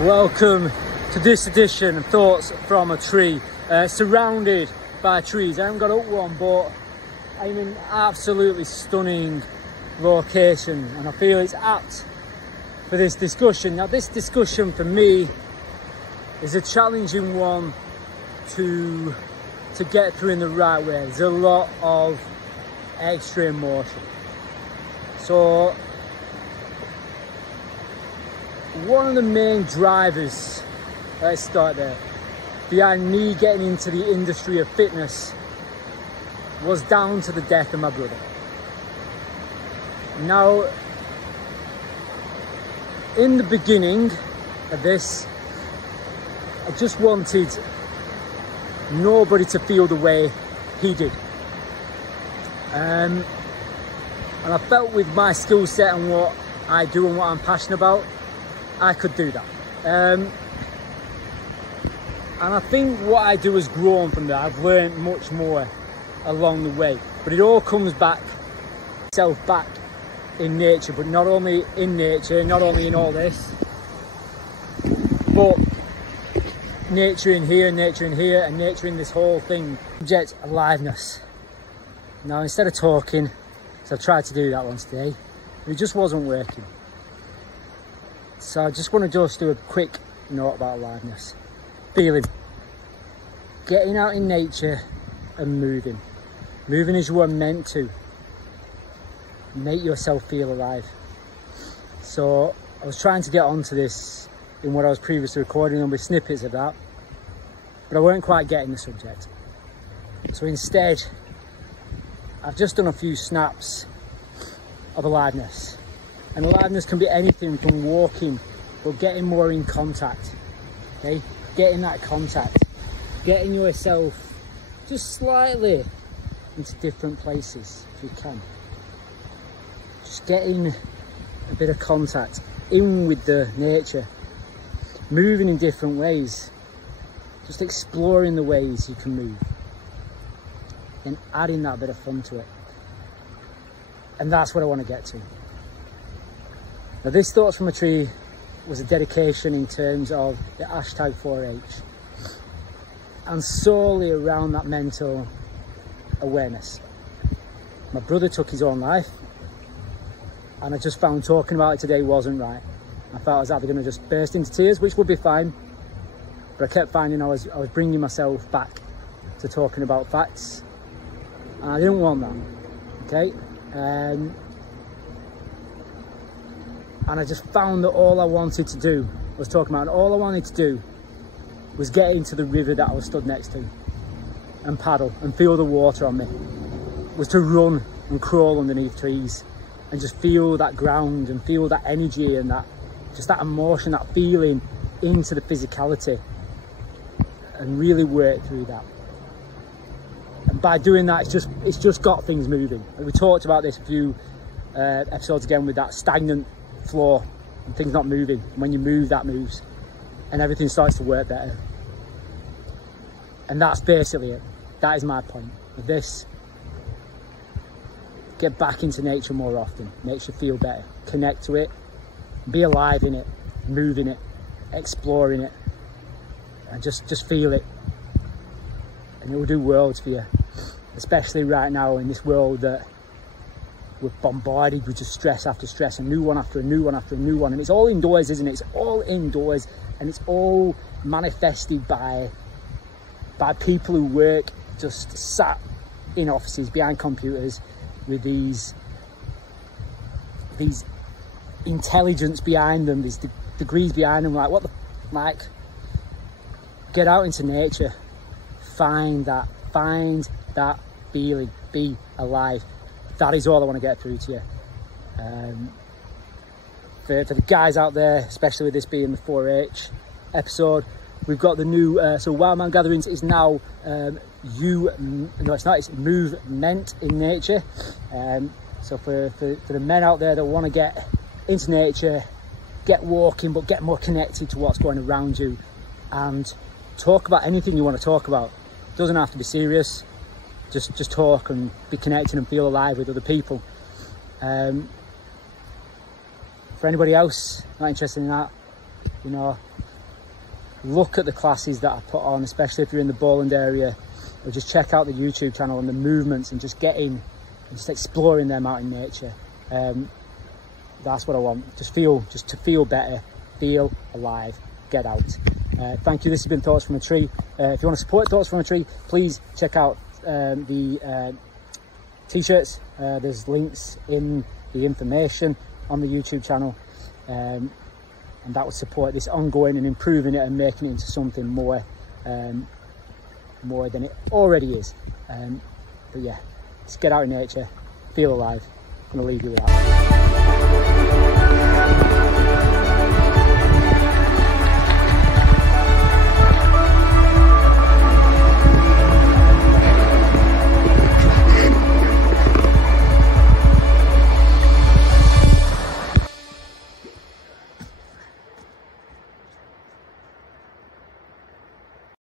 Welcome to this edition of Thoughts from a Tree. Surrounded by trees. I haven't got up one, but I'm in an absolutely stunning location, and I feel it's apt for this discussion. Now, this discussion for me is a challenging one to get through in the right way. There's a lot of extreme motion. So one of the main drivers, let's start there, behind me getting into the industry of fitness was down to the death of my brother. Now, in the beginning of this, I just wanted nobody to feel the way he did. And I felt with my skill set and what I do and what I'm passionate about, I could do that. And I think what I do has grown from that. I've learned much more along the way. But it all comes back in nature, but not only in nature, not only in all this, but nature in here, nature in here, and nature in this whole thing. Subject aliveness. Now, instead of talking, so I tried to do that once today, it just wasn't working. So I just want to just do a quick note about aliveness. Feeling. Getting out in nature and moving. Moving as you are meant to. Make yourself feel alive. So I was trying to get onto this in what I was previously recording and with snippets of that, but I weren't quite getting the subject. So instead, I've just done a few snaps of aliveness. And aliveness can be anything from walking, but getting more in contact, okay? Getting that contact, getting yourself just slightly into different places if you can. Just getting a bit of contact in with the nature, moving in different ways, just exploring the ways you can move, and adding that bit of fun to it. And that's what I want to get to. Now, this Thoughts from a Tree was a dedication in terms of the hashtag 4H and solely around that mental awareness. My brother took his own life, and I just found talking about it today wasn't right. I felt I was either going to just burst into tears, which would be fine, but I kept finding I was bringing myself back to talking about facts, and I didn't want that, okay? And I just found that all I wanted to do was talk about, and all I wanted to do was get into the river that I was stood next to and paddle and feel the water on me, was to run and crawl underneath trees and just feel that ground and feel that energy and that, just that emotion, that feeling into the physicality and really work through that. And by doing that, it's just got things moving. And we talked about this a few episodes again with that stagnant floor and things not moving. When you move, that moves and everything starts to work better. And that's basically it. That is my point with this. Get back into nature more often. Makes you feel better. Connect to it. Be alive in it. Move in it. Exploring it. And just feel it. And it will do worlds for you. Especially right now in this world that we're bombarded with just stress after stress, a new one after a new one after a new one. And it's all indoors, isn't it? It's all indoors, and it's all manifested by people who work just sat in offices behind computers with these intelligence behind them, these degrees behind them. Like, get out into nature, find that feeling, be alive. That is all I want to get through to you. For the guys out there, especially with this being the 4H episode, we've got the new, so Wildman Gatherings is now it's movement in nature. So for the men out there that want to get into nature, get walking, but get more connected to what's going around you and talk about anything you want to talk about. It doesn't have to be serious. Just talk and be connected and feel alive with other people. For anybody else not interested in that, you know, look at the classes that I put on, especially if you're in the Bowland area, or just check out the YouTube channel and the movements and just get in and just exploring them out in nature. That's what I want. Just to feel better, feel alive, get out. Thank you. This has been Thoughts from a Tree. If you want to support Thoughts from a Tree, please check out the t-shirts. There's links in the information on the YouTube channel, and that would support this ongoing and improving it and making it into something more than it already is. But yeah, let's get out in nature, feel alive. I'm gonna leave you with that.